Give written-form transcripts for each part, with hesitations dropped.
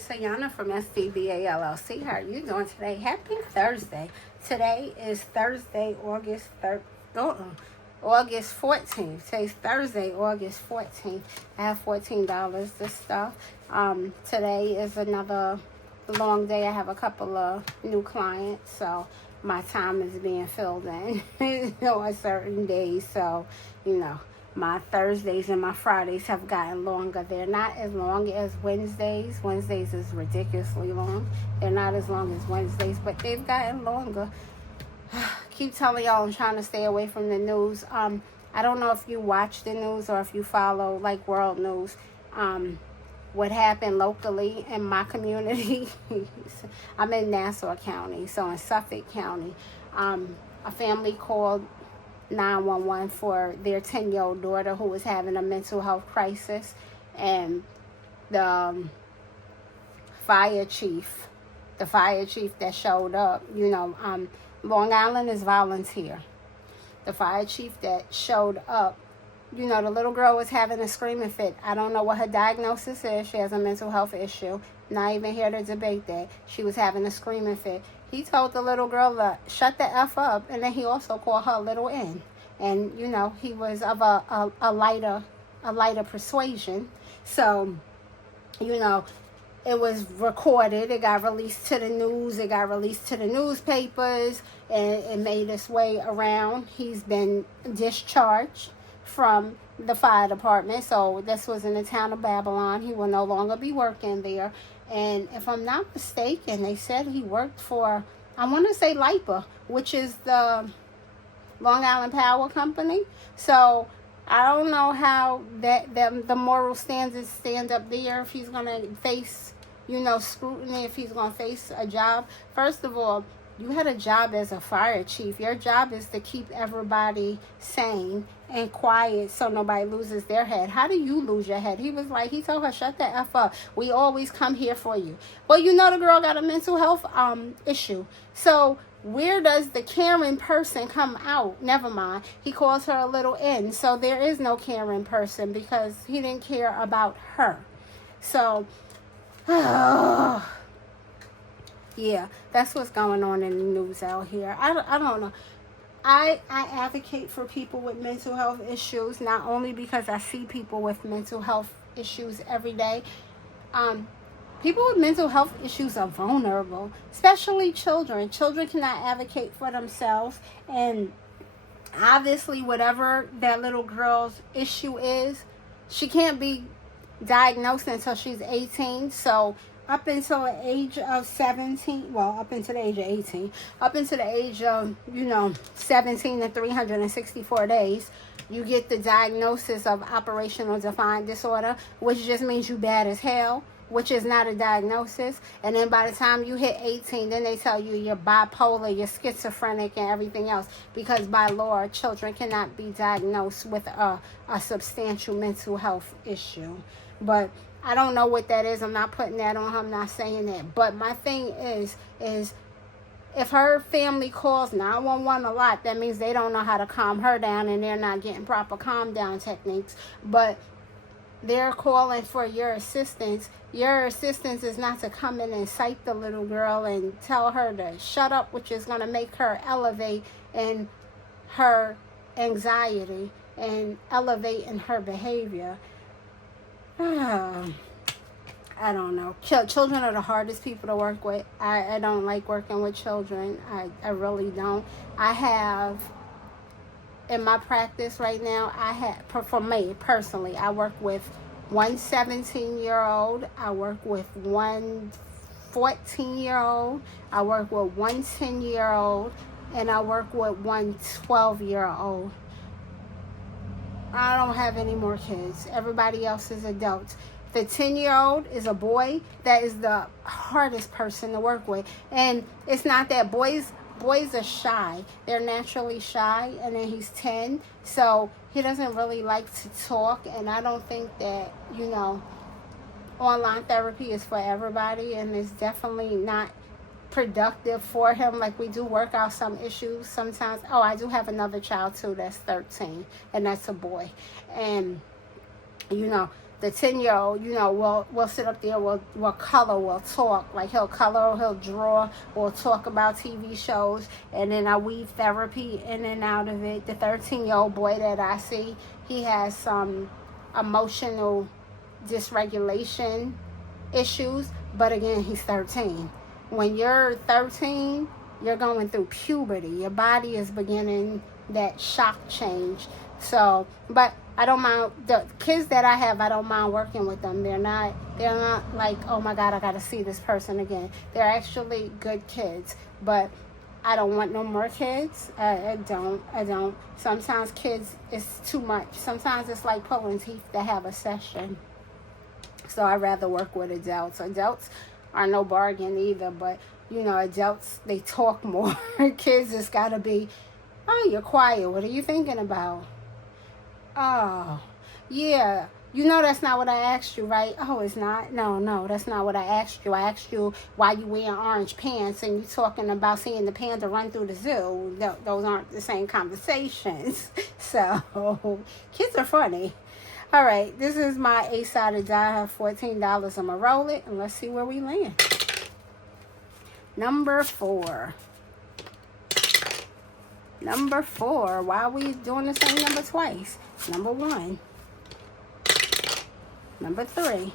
Miss Ayana from SDBA LLC. How are you doing today? Happy Thursday. Today is Thursday, August 14th. Today's Thursday, August 14th. I have $14 this stuff. Today is another long day. I have a couple of new clients, so my time is being filled in on certain days. So, my Thursdays and my Fridays have gotten longer. They're not as long as Wednesdays. Wednesdays is ridiculously long. They're not as long as Wednesdays, but they've gotten longer. Keep telling y'all I'm trying to stay away from the news. I don't know if you watch the news or if you follow like world news. What happened locally in my community. I'm in Nassau County, so in Suffolk County. A family called 911 for their 10-year-old daughter who was having a mental health crisis, and the fire chief that showed up, Long Island is volunteer. The fire chief that showed up, the little girl was having a screaming fit. I don't know what her diagnosis is. She has a mental health issue. Not even here to debate that. She was having a screaming fit. He told the little girl to shut the F up, and then he also called her a little N. And, he was of a lighter persuasion. So, it was recorded. It got released to the news. It got released to the newspapers, and it made its way around. He's been discharged from the fire department. So this was in the town of Babylon. He will no longer be working there. And if I'm not mistaken, they said he worked for, I want to say LIPA, which is the Long Island Power Company. So I don't know how the moral standards stand up there, if he's going to face, scrutiny, if he's going to face a job. First of all, you had a job as a fire chief. Your job is to keep everybody sane and quiet so nobody loses their head. How do you lose your head? He told her, shut the F up. We always come here for you. Well, the girl got a mental health issue. So where does the caring person come out? Never mind. He calls her a little N. So there is no caring person because he didn't care about her. So, yeah, that's what's going on in the news out here. I don't know. I advocate for people with mental health issues, not only because I see people with mental health issues every day. People with mental health issues are vulnerable, especially children. Children cannot advocate for themselves, and obviously whatever that little girl's issue is, she can't be diagnosed until she's 18. So up until the age of 17, up until the age of 18, up until the age of, 17 to 364 days, you get the diagnosis of operational defiant disorder, which just means you bad as hell, which is not a diagnosis. And then by the time you hit 18, then they tell you you're bipolar, you're schizophrenic, and everything else. Because by law, children cannot be diagnosed with a substantial mental health issue. But I don't know what that is. I'm not putting that on her. I'm not saying that. But my thing is if her family calls 911 a lot, that means they don't know how to calm her down and they're not getting proper calm down techniques. But they're calling for your assistance. Your assistance is not to come in and cite the little girl and tell her to shut up, which is going to make her elevate in her anxiety and elevate in her behavior. I don't know. Children are the hardest people to work with. I don't like working with children. I really don't. I have, in my practice right now, for me personally, I work with one 17-year-old. I work with one 14-year-old. I work with one 10-year-old. And I work with one 12-year-old. I don't have any more kids. Everybody else is adults. The 10-year-old is a boy. That is the hardest person to work with. And it's not that boys are shy. They're naturally shy. And then he's 10. So he doesn't really like to talk. And I don't think that, online therapy is for everybody. And it's definitely not productive for him. Like, we do work out some issues sometimes. I do have another child too that's 13, and that's a boy. And the 10-year-old, you know, will sit up there, will color, will talk. Like he'll color, he'll draw, or talk about TV shows, and then I weave therapy in and out of it. The 13-year-old boy that I see, he has some emotional dysregulation issues, but again, he's 13. When you're 13, you're going through puberty. Your body is beginning that shock change. So, but I don't mind the kids that I have. I don't mind working with them. They're not like, oh my God, I got to see this person again. They're actually good kids, but I don't want no more kids. I don't. Sometimes kids is too much. Sometimes it's like pulling teeth to have a session. So I'd rather work with adults. Adults are no bargain either, but you know, adults, they talk more. Kids, it's got to be, oh, you're quiet. What are you thinking about? Oh, yeah. You know that's not what I asked you, right? Oh, it's not? No, that's not what I asked you. I asked you why you wearing orange pants, and you talking about seeing the panda run through the zoo. Those aren't the same conversations. So, kids are funny. All right, this is my eight-sided die. I have $14. I'm going to roll it, and let's see where we land. Number 4. Number 4. Why are we doing the same number twice? Number 1. Number 3.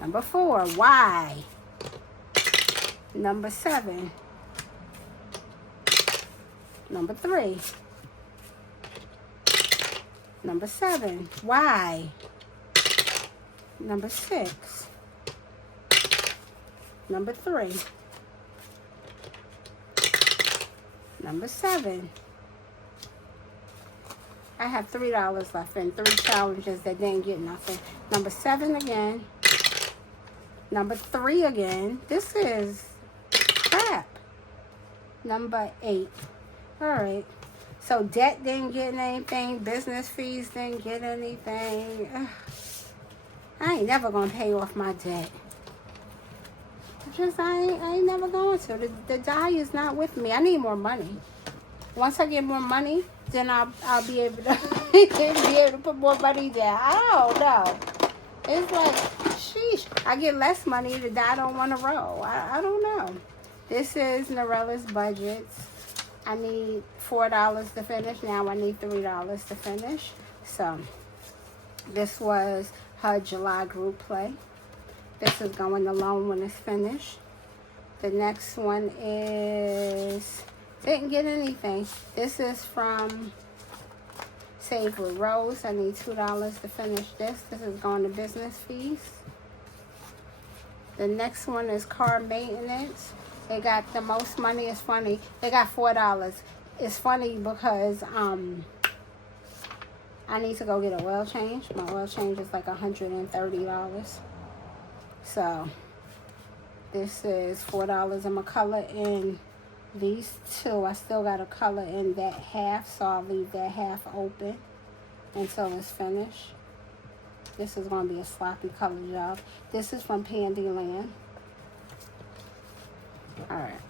Number 4. Why? Number 7. Number 3. Number 7. Why? Number 6. Number 3. Number 7. I have $3 left in 3 challenges that didn't get nothing. Number 7 again. Number 3 again. This is crap. Number 8. All right. So debt didn't get anything. Business fees didn't get anything. Ugh. I ain't never gonna pay off my debt. I ain't never going to. The die is not with me. I need more money. Once I get more money, then I'll be able to be able to put more money down. I don't know. It's like, sheesh. I get less money. The die don't want to roll. I don't know. This is Norella's budgets. I need $4 to finish. Now I need $3 to finish. So this was her July group play. This is going alone when it's finished. The next one is, didn't get anything. This is from Save with Rose. I need $2 to finish this. This is going to business fees. The next one is car maintenance. They got the most money. It's funny. They got $4. It's funny because I need to go get an oil change. My oil change is like $130. So this is $4. I'm going to color in these 2. I still got to color in that half, so I'll leave that half open until it's finished. This is going to be a sloppy color job. This is from Pandyland. Alright.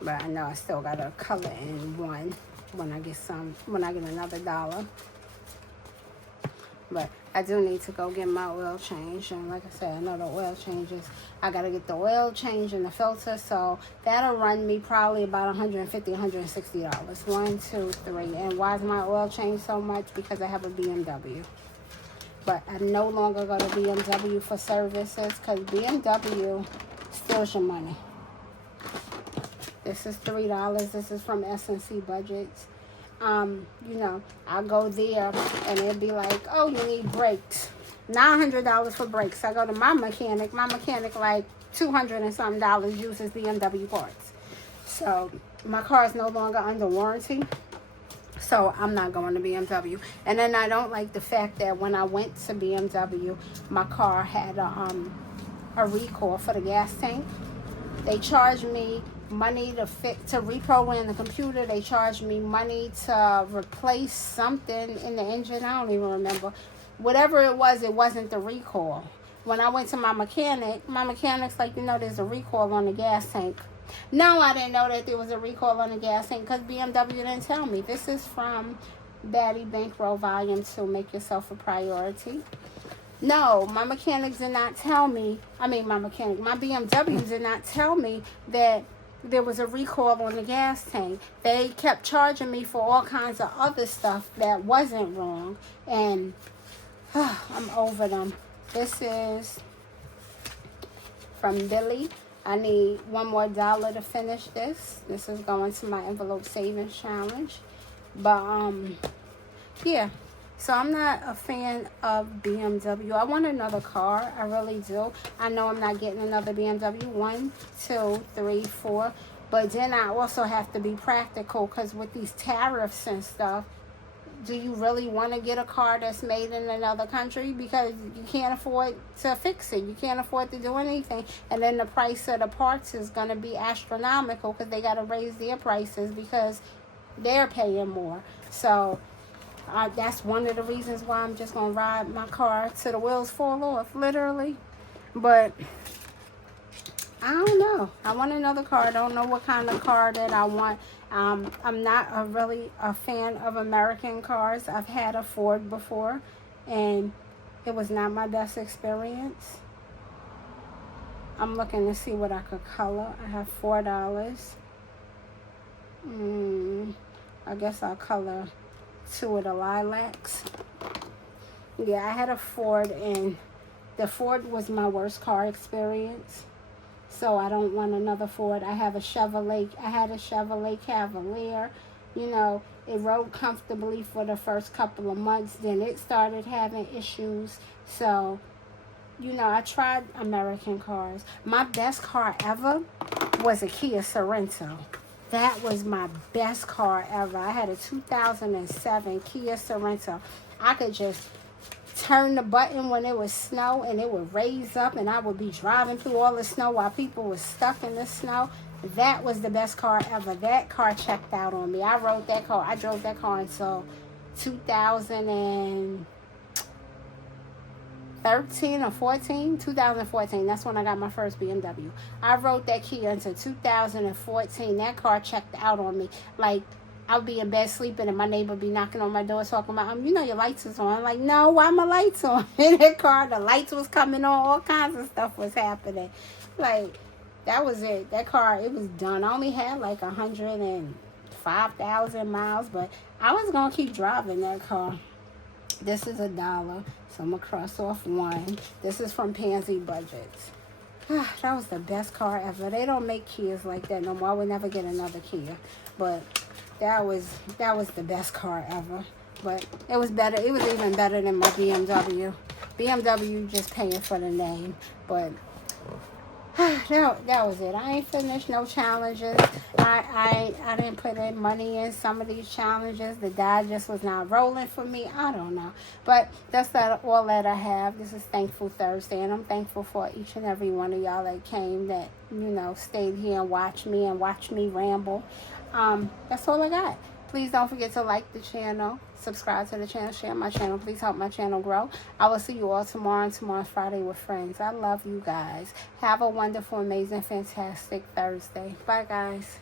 But I know I still got to color in one when I get another $1. But I do need to go get my oil change. And like I said, I know the oil changes. I got to get the oil change and the filter. So that'll run me probably about $150, $160. 1, 2, 3. And why is my oil change so much? Because I have a BMW. But I no longer go to BMW for services because BMW steals your money. This is $3. This is from S&C Budgets. You know, I'll go there and it'll be like, oh, you need brakes. $900 for brakes. I go to my mechanic. My mechanic, like $200 and something uses BMW parts. So my car is no longer under warranty. So I'm not going to BMW. And then I don't like the fact that when I went to BMW, my car had a recall for the gas tank. They charged me money to reprogram the computer. They charged me money to replace something in the engine. I don't even remember. Whatever it wasn't the recall. When I went to my mechanic's like, you know, there's a recall on the gas tank. No, I didn't know that there was a recall on the gas tank because BMW didn't tell me. This is from Baddie Bankroll Volume 2, Make Yourself a Priority. No, my mechanics did not tell me, my BMW did not tell me that there was a recall on the gas tank. They kept charging me for all kinds of other stuff that wasn't wrong. And I'm over them. This is from Billy. I need $1 more to finish this. This is going to my envelope savings challenge. But, yeah. So I'm not a fan of BMW. I want another car. I really do. I know I'm not getting another BMW. 1, 2, 3, 4. But then I also have to be practical, because with these tariffs and stuff, do you really want to get a car that's made in another country? Because you can't afford to fix it. You can't afford to do anything. And then the price of the parts is going to be astronomical, because they got to raise their prices because they're paying more. So that's one of the reasons why I'm just going to ride my car till the wheels fall off, literally. But I don't know. I want another car. I don't know what kind of car that I want. I'm not really a fan of American cars. I've had a Ford before, and it was not my best experience. I'm looking to see what I could color. I have $4. I guess I'll color 2 of the lilacs. Yeah, I had a Ford, and the Ford was my worst car experience. So I don't want another Ford. I had a Chevrolet Cavalier. You know, it rode comfortably for the first couple of months. Then it started having issues. So, you know, I tried American cars. My best car ever was a Kia Sorento. That was my best car ever. I had a 2007 Kia Sorento. I could just turn the button when it was snow, and it would raise up, and I would be driving through all the snow while people were stuck in the snow. That was the best car ever. That car checked out on me. I drove that car until 2013 or 14. 2014. That's when I got my first BMW. I rode that Kia until 2014. That car checked out on me. Like, I'll be in bed sleeping, and my neighbor be knocking on my door talking about, you know your lights is on. I'm like, no, why my lights on? In that car, the lights was coming on. All kinds of stuff was happening. Like, that was it. That car, it was done. I only had like 105,000 miles, but I was going to keep driving that car. This is $1, so I'm going to cross off 1. This is from Pansy Budgets. That was the best car ever. They don't make Kias like that no more. I would never get another Kia. But that was the best car ever. But it was better. It was even better than my BMW. BMW just paying for the name. But that was it. I ain't finished no challenges. I didn't put in money in some of these challenges. The die just was not rolling for me. I don't know. But that's all that I have. This is Thankful Thursday, and I'm thankful for each and every one of y'all that came, that, you know, stayed here and watched me ramble. That's all I got. Please don't forget to like the channel, subscribe to the channel, share my channel. Please help my channel grow. I will see you all tomorrow, and tomorrow's Friday with Friends. I love you guys. Have a wonderful, amazing, fantastic Thursday. Bye, guys.